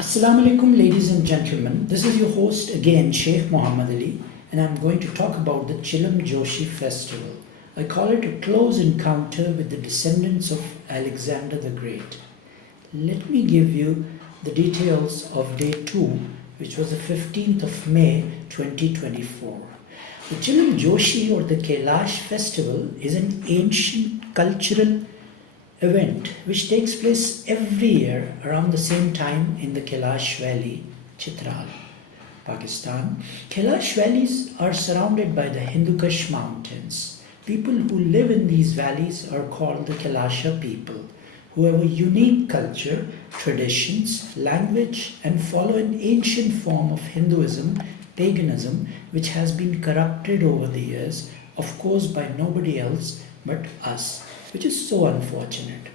Assalamu alaikum, ladies and gentlemen. This is your host again, Sheikh Muhammad Ali, and I'm going to talk about the Chilam Joshi festival. I call it a close encounter with the descendants of Alexander the Great. Let me give you the details of day 2, which was the 15th of May 2024. The Chilam Joshi or the Kailash festival is an ancient cultural event which takes place every year around the same time in the Kailash Valley, Chitral, Pakistan. Kailash valleys are surrounded by the Hindu Kush mountains. People who live in these valleys are called the Kailasha people, who have a unique culture, traditions, language, and follow an ancient form of Hinduism, paganism, which has been corrupted over the years, of course by nobody else but us, which is so unfortunate.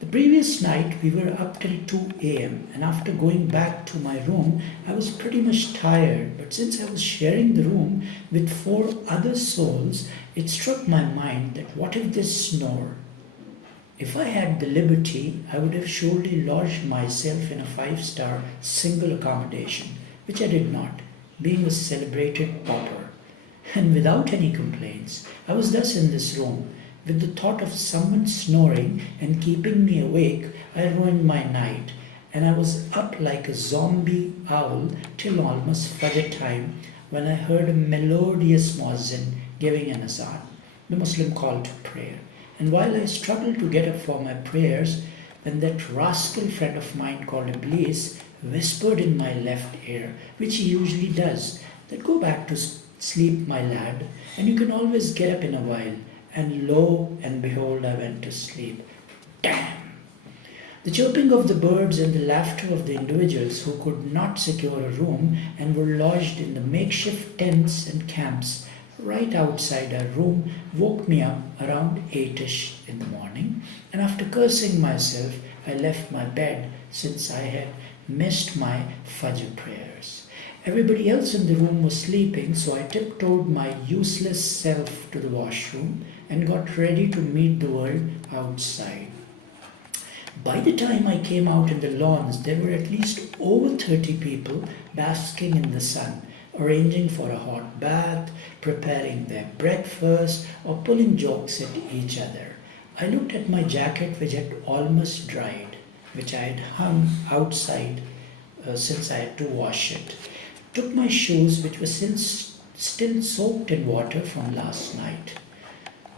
The previous night we were up till 2 a.m. and after going back to my room I was pretty much tired, but since I was sharing the room with 4 other souls, it struck my mind that what if they snore? If I had the liberty, I would have surely lodged myself in a 5-star single accommodation, which I did not, being a celebrated pauper. And without any complaints, I was thus in this room. With the thought of someone snoring and keeping me awake, I ruined my night, and I was up like a zombie owl till almost Fajr time when I heard a melodious Mua'zzin giving an azan, the Muslim call to prayer. And while I struggled to get up for my prayers, when that rascal friend of mine called Iblees whispered in my left ear, which he usually does, that go back to sleep, my lad, and you can always get up in a while. And lo and behold, I went to sleep. Damn! The chirping of the birds and the laughter of the individuals who could not secure a room and were lodged in the makeshift tents and camps right outside our room woke me up around 8ish in the morning, and after cursing myself, I left my bed since I had missed my Fajr prayers. Everybody else in the room was sleeping, so I tiptoed my useless self to the washroom and got ready to meet the world outside. By the time I came out in the lawns, there were at least over 30 people basking in the sun, arranging for a hot bath, preparing their breakfast, or pulling jokes at each other. I looked at my jacket, which had almost dried, which I had hung outside since I had to wash it. Took my shoes, which were still soaked in water from last night,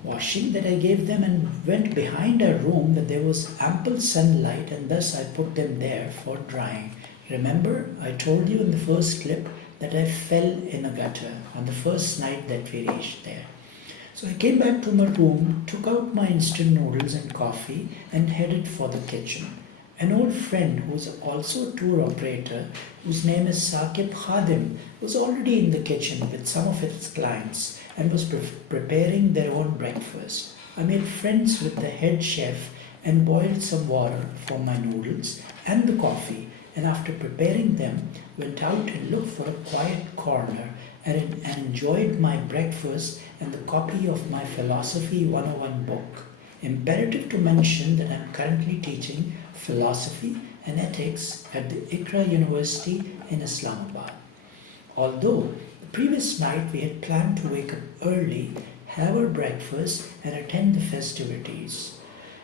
washing that I gave them, and went behind our room where there was ample sunlight, and thus I put them there for drying. Remember, I told you in the first clip that I fell in a gutter on the first night that we reached there. So I came back to my room, took out my instant noodles and coffee, and headed for the kitchen. An old friend who was also a tour operator, whose name is Saqib Khadim, was already in the kitchen with some of its clients and was preparing their own breakfast. I made friends with the head chef and boiled some water for my noodles and the coffee, and after preparing them, went out and looked for a quiet corner and enjoyed my breakfast and the copy of my Philosophy 101 book. Imperative to mention that I am currently teaching philosophy and ethics at the Iqra University in Islamabad. Although the previous night we had planned to wake up early, have our breakfast, and attend the festivities.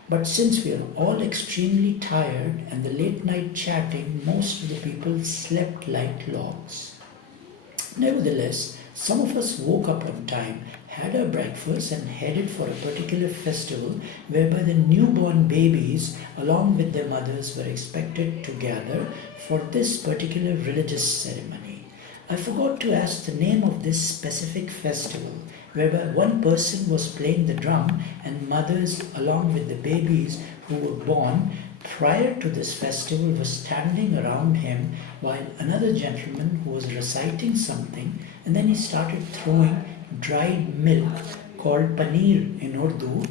But since we are all extremely tired and the late night chatting, most of the people slept like logs. Nevertheless, some of us woke up on time, had our breakfast, and headed for a particular festival whereby the newborn babies, along with their mothers, were expected to gather for this particular religious ceremony. I forgot to ask the name of this specific festival, whereby one person was playing the drum and mothers, along with the babies who were born prior to this festival, were standing around him while another gentleman who was reciting something, and then he started throwing dried milk called paneer in Urdu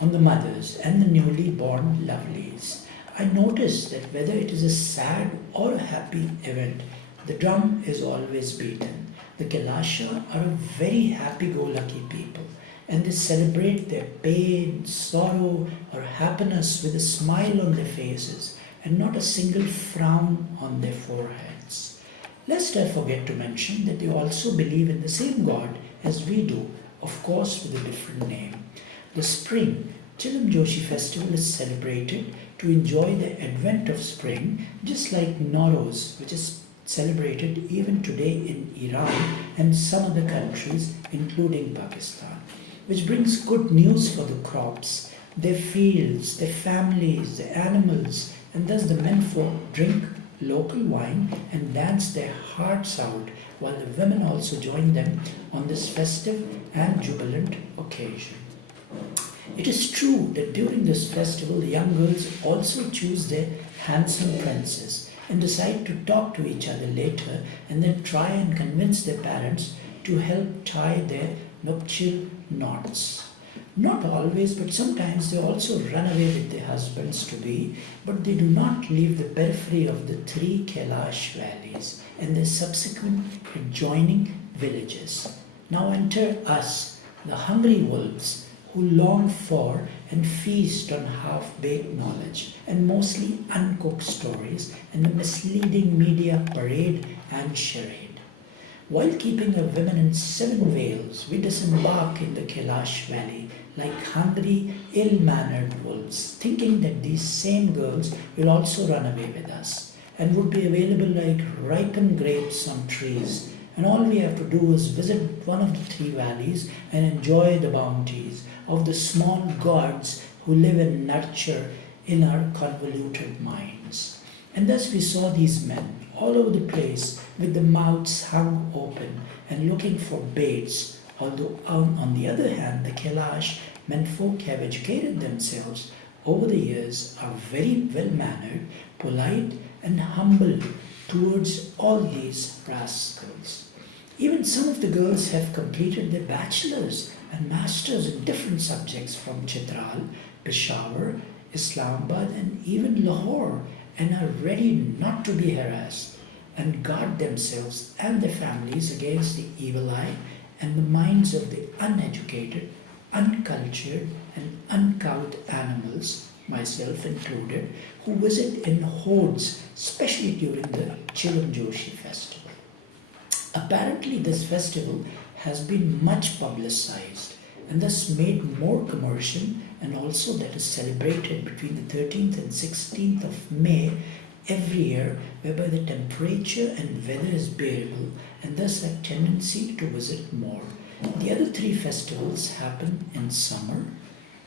on the mothers and the newly born lovelies. I noticed that whether it is a sad or a happy event, the drum is always beaten. The Kailasha are a very happy-go-lucky people, and they celebrate their pain, sorrow, or happiness with a smile on their faces, and not a single frown on their foreheads. Lest I forget to mention that they also believe in the same God as we do, of course with a different name. The spring Chilam Joshi festival is celebrated to enjoy the advent of spring, just like Nowruz, which is celebrated even today in Iran and some other countries, including Pakistan, which brings good news for the crops, their fields, their families, their animals, and thus the men folk drink local wine and dance their hearts out, while the women also join them on this festive and jubilant occasion. It is true that during this festival, the young girls also choose their handsome princes and decide to talk to each other later and then try and convince their parents to help tie their nuptial knots. Not always, but sometimes they also run away with their husbands to be, but they do not leave the periphery of the three Kailash valleys and their subsequent adjoining villages. Now enter us, the hungry wolves, who long for and feast on half-baked knowledge and mostly uncooked stories and the misleading media parade and charade. While keeping our women in 7 veils, we disembark in the Kailash Valley like hungry, ill-mannered wolves, thinking that these same girls will also run away with us and would be available like ripened grapes on trees. And all we have to do is visit one of the 3 valleys and enjoy the bounties of the small gods who live and nurture in our convoluted minds. And thus we saw these men all over the place with the mouths hung open and looking for baits, although on the other hand, the Kailash menfolk have educated themselves over the years, are very well-mannered, polite and humble towards all these rascals. Even some of the girls have completed their bachelor's and master's in different subjects from Chitral, Peshawar, Islamabad and even Lahore, and are ready not to be harassed and guard themselves and their families against the evil eye and the minds of the uneducated, uncultured and uncouth animals, myself included, who visit in hordes, especially during the Chilam Joshi festival. Apparently this festival has been much publicized and thus made more commercial, and also that is celebrated between the 13th and 16th of May every year, whereby the temperature and weather is bearable and thus a tendency to visit more. The other 3 festivals happen in summer,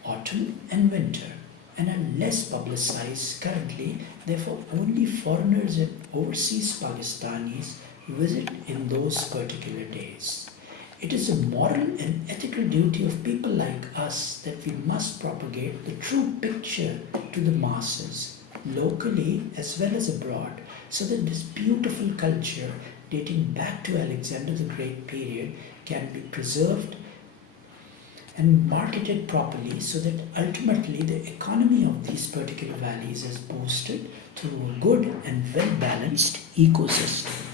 autumn and winter and are less publicized currently, therefore only foreigners and overseas Pakistanis visit in those particular days. It is a moral and ethical duty of people like us that we must propagate the true picture to the masses, locally as well as abroad, so that this beautiful culture dating back to Alexander the Great period can be preserved and marketed properly, so that ultimately the economy of these particular valleys is boosted through a good and well-balanced ecosystem.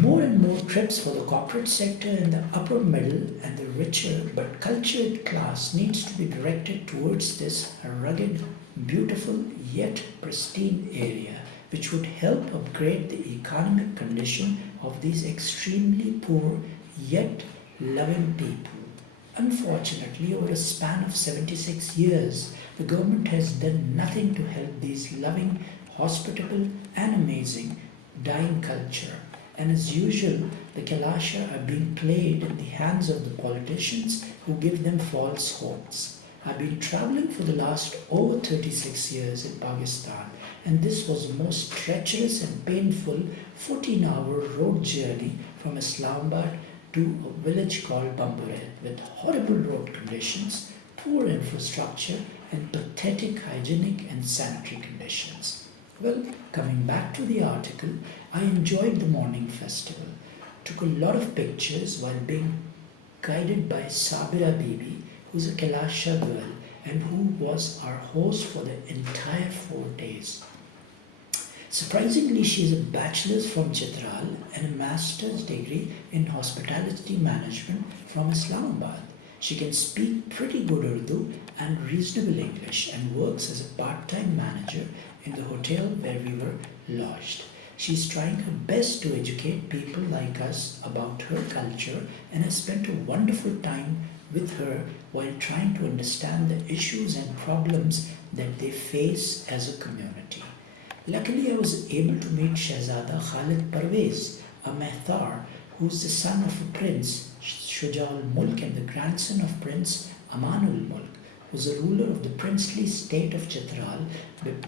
More and more trips for the corporate sector and the upper middle and the richer but cultured class needs to be directed towards this rugged, beautiful yet pristine area, which would help upgrade the economic condition of these extremely poor yet loving people. Unfortunately, over a span of 76 years, the government has done nothing to help these loving, hospitable and amazing dying culture. And as usual, the Kailasha are being played in the hands of the politicians who give them false hopes. I've been traveling for the last over 36 years in Pakistan, and this was the most treacherous and painful 14-hour road journey from Islamabad to a village called Bamburet, with horrible road conditions, poor infrastructure and pathetic hygienic and sanitary conditions. Well, coming back to the article, I enjoyed the morning festival, took a lot of pictures while being guided by Sabira Bibi, who's a Kailasha girl and who was our host for the entire 4 days. Surprisingly, she is a bachelor's from Chitral and a master's degree in hospitality management from Islamabad. She can speak pretty good Urdu and reasonable English and works as a part-time manager in the hotel where we were lodged. She's trying her best to educate people like us about her culture and has spent a wonderful time with her while trying to understand the issues and problems that they face as a community. Luckily, I was able to meet Shahzada Khalid Parvez, a Mehtar, who is the son of a prince, Shuja Mulk, and the grandson of Prince Amanul Mulk, who was a ruler of the princely state of Chitral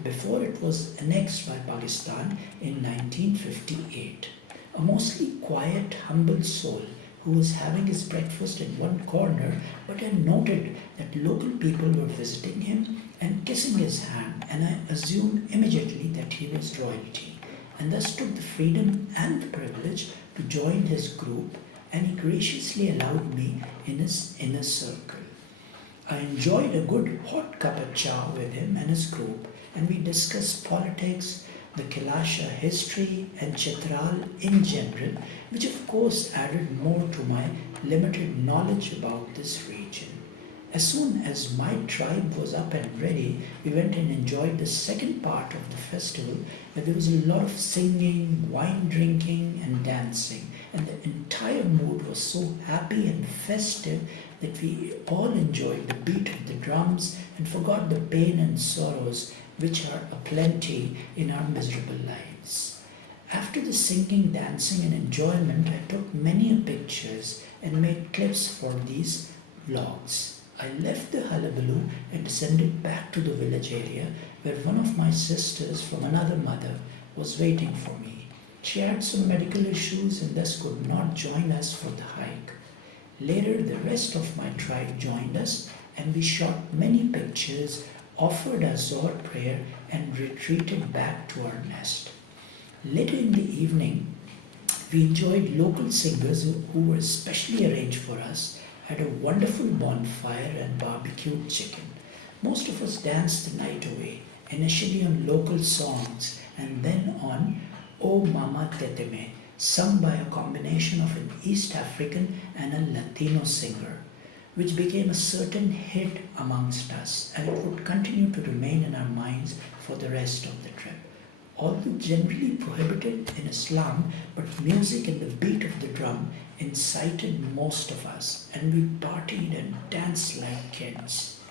before it was annexed by Pakistan in 1958. A mostly quiet, humble soul who was having his breakfast in one corner, but I noted that local people were visiting him and kissing his hand, and I assumed immediately that he was royalty, and thus took the freedom and the privilege to join his group, and he graciously allowed me in his inner circle. I enjoyed a good hot cup of cha with him and his group, and we discussed politics, the Kailasha history, and Chitral in general, which of course added more to my limited knowledge about this region. As soon as my tribe was up and ready, we went and enjoyed the second part of the festival, where there was a lot of singing, wine drinking, and dancing, and the entire mood was so happy and festive that we all enjoyed the beat of the drums and forgot the pain and sorrows which are aplenty in our miserable lives. After the singing, dancing, and enjoyment, I took many pictures and made clips for these vlogs. I left the hullabaloo and descended back to the village area where one of my sisters from another mother was waiting for me. She had some medical issues and thus could not join us for the hike. Later, the rest of my tribe joined us and we shot many pictures, offered a Zohar prayer, and retreated back to our nest. Later in the evening, we enjoyed local singers who were specially arranged for us, had a wonderful bonfire and barbecued chicken. Most of us danced the night away, initially on local songs and then on O Mama Teteme, sung by a combination of an East African and a Latino singer, which became a certain hit amongst us, and it would continue to remain in our minds for the rest of the trip. Although generally prohibited in Islam, but music and the beat of the drum incited most of us, and we partied and danced like kids.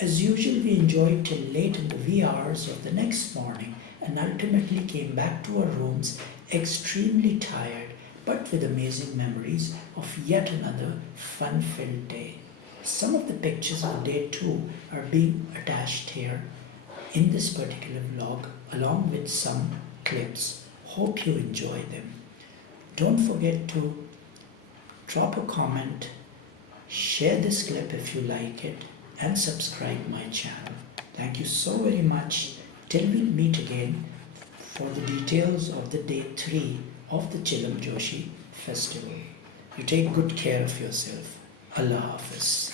As usual, we enjoyed till late in the wee hours of the next morning and ultimately came back to our rooms extremely tired, but with amazing memories of yet another fun-filled day. Some of the pictures of day 2 are being attached here in this particular vlog, along with some clips. Hope you enjoy them. Don't forget to drop a comment, share this clip if you like it, and subscribe my channel. Thank you so very much. Till we meet again for the details of the day 3 of the Chilam Joshi festival. You take good care of yourself. Allah Hafiz.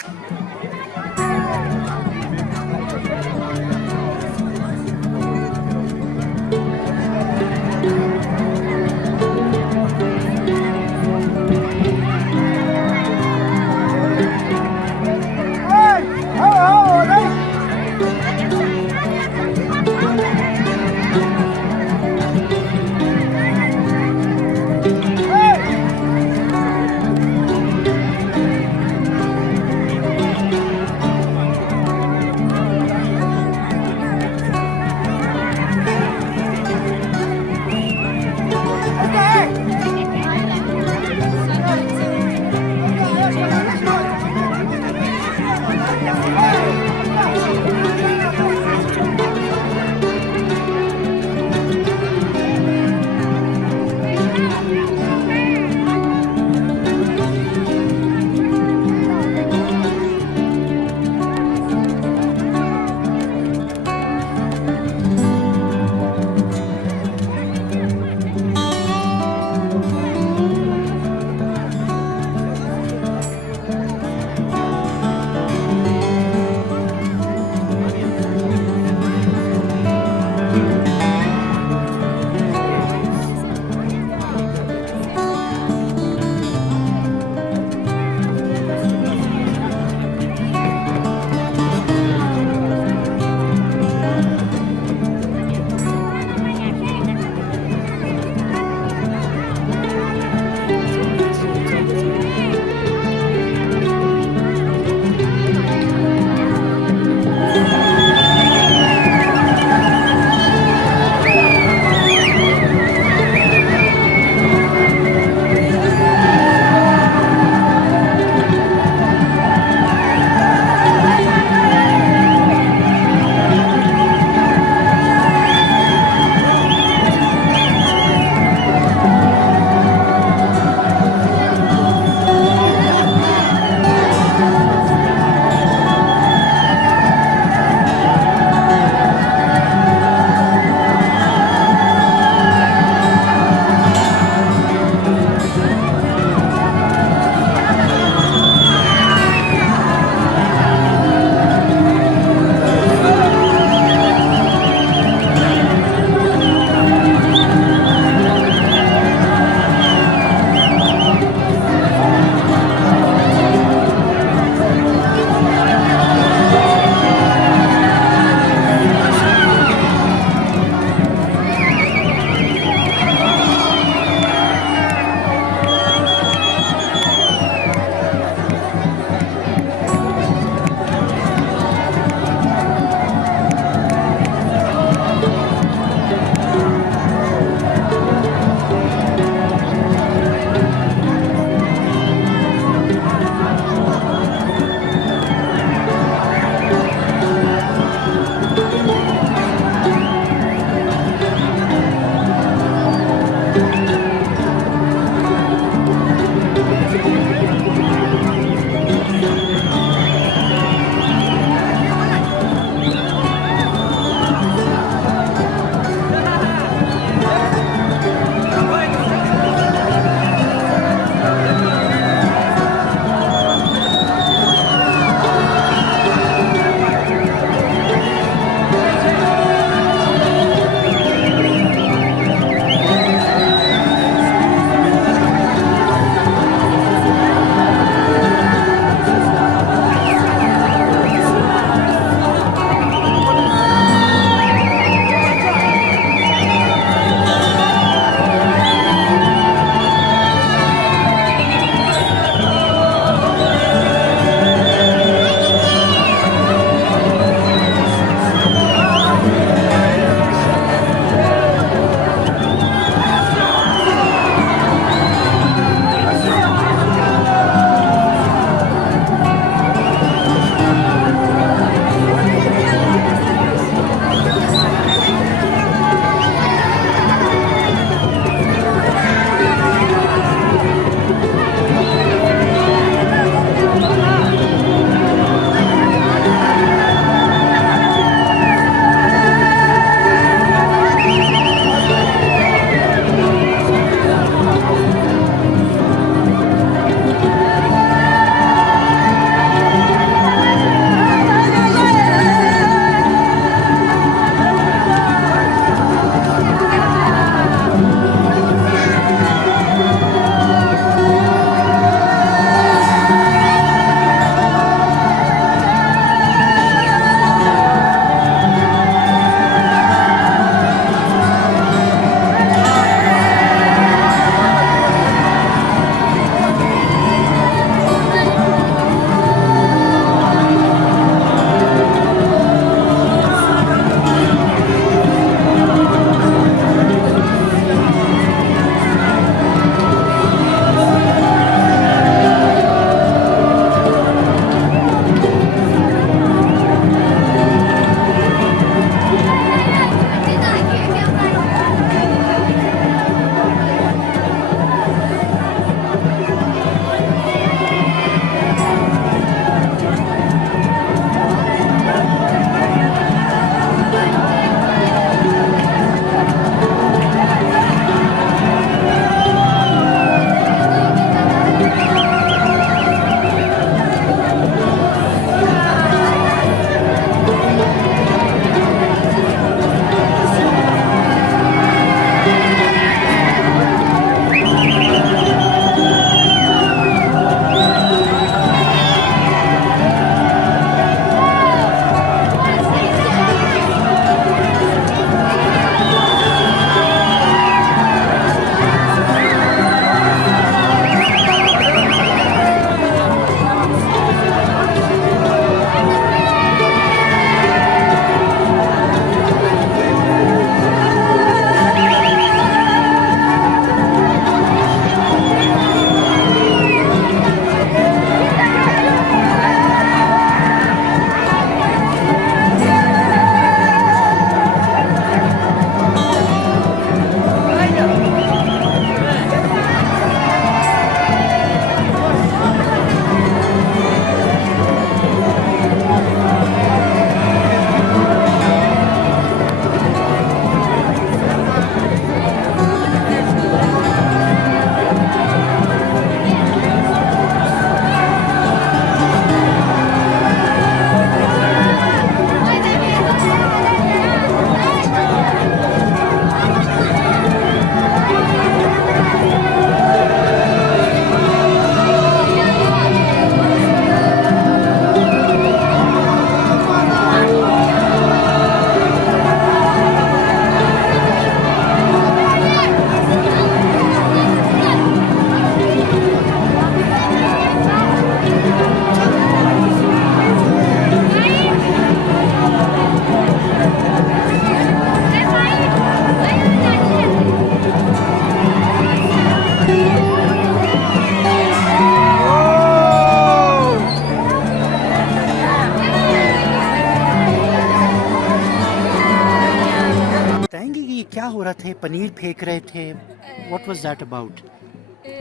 क्या हो रहा थे? पनीर फेंक रहे थे? What was that about?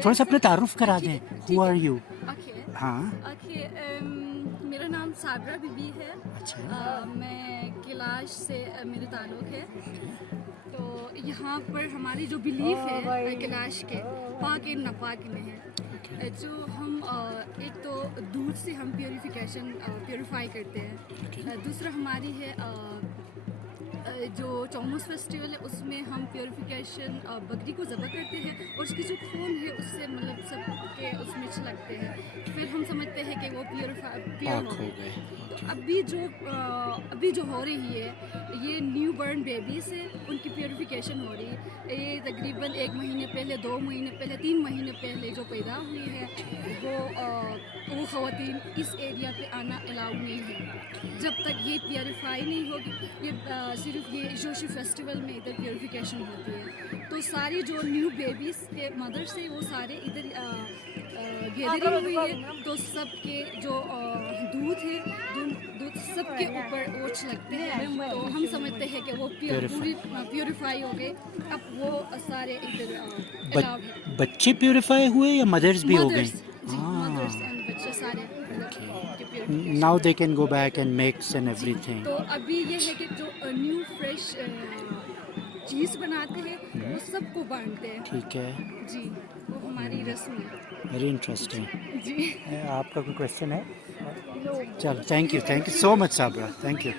थोड़ा सा अपना तारुफ करा दें. Who are you? हाँ. मेरा नाम साबरा बीबी है. अच्छा. मैं कैलाश से मेरे ताल्लुक़ है. तो यहाँ पर हमारी जो बिलीफ है कैलाश के पाक इन नापाक में है. जो हम एक तो दूध से हम प्योरीफाई करते हैं. दूसरा हमारी है जो चौमुस फेस्टिवल है उसमें हम प्योरीफिकेशन बकरी को ज़बह करते हैं और उसकी जो खून है उससे मतलब सबके उसमें छिलकते हैं. फिर हम समझते हैं कि वो प्योर हो गए. तो अभी जो हो रही है ये न्यू बर्न बेबीज़ है, उनकी प्योरीफिकेशन हो रही है. ये तकरीबन 1 महीने पहले, 2 महीने पहले, 3 महीने पहले जो पैदा हुई है वो ख़वातीन इस एरिया पे आना अलाउ नहीं है जब तक ये प्योरीफाई नहीं होगी. ये सिर्फ ये जोशी फेस्टिवल में इधर प्योरीफिकेशन होती है. तो सारी जो न्यू बेबीज़ के मदर्स है वो सारे इधर गैदरिंग हुई है. तो सबके जो दूध है दूध सबके ऊपर ओछ लगते हैं. तो हम समझते हैं कि वो पूरी प्योरीफाई हो गए. अब वो सारे इधर अलाउ है. बच्चे प्योरीफाई हुए या मदर्स भी हो गए? मदर्स एंड बच्चे सारे. Now they can go back and mix and everything. तो अभी ये है कि जो न्यू फ्रेश चीज़ बनाते हैं वो सबको बांटते हैं. ठीक है जी, वो हमारी रस्म है. Very interesting. जी. आपका कोई क्वेश्चन है? चल, thank you so much Sabra. Thank you.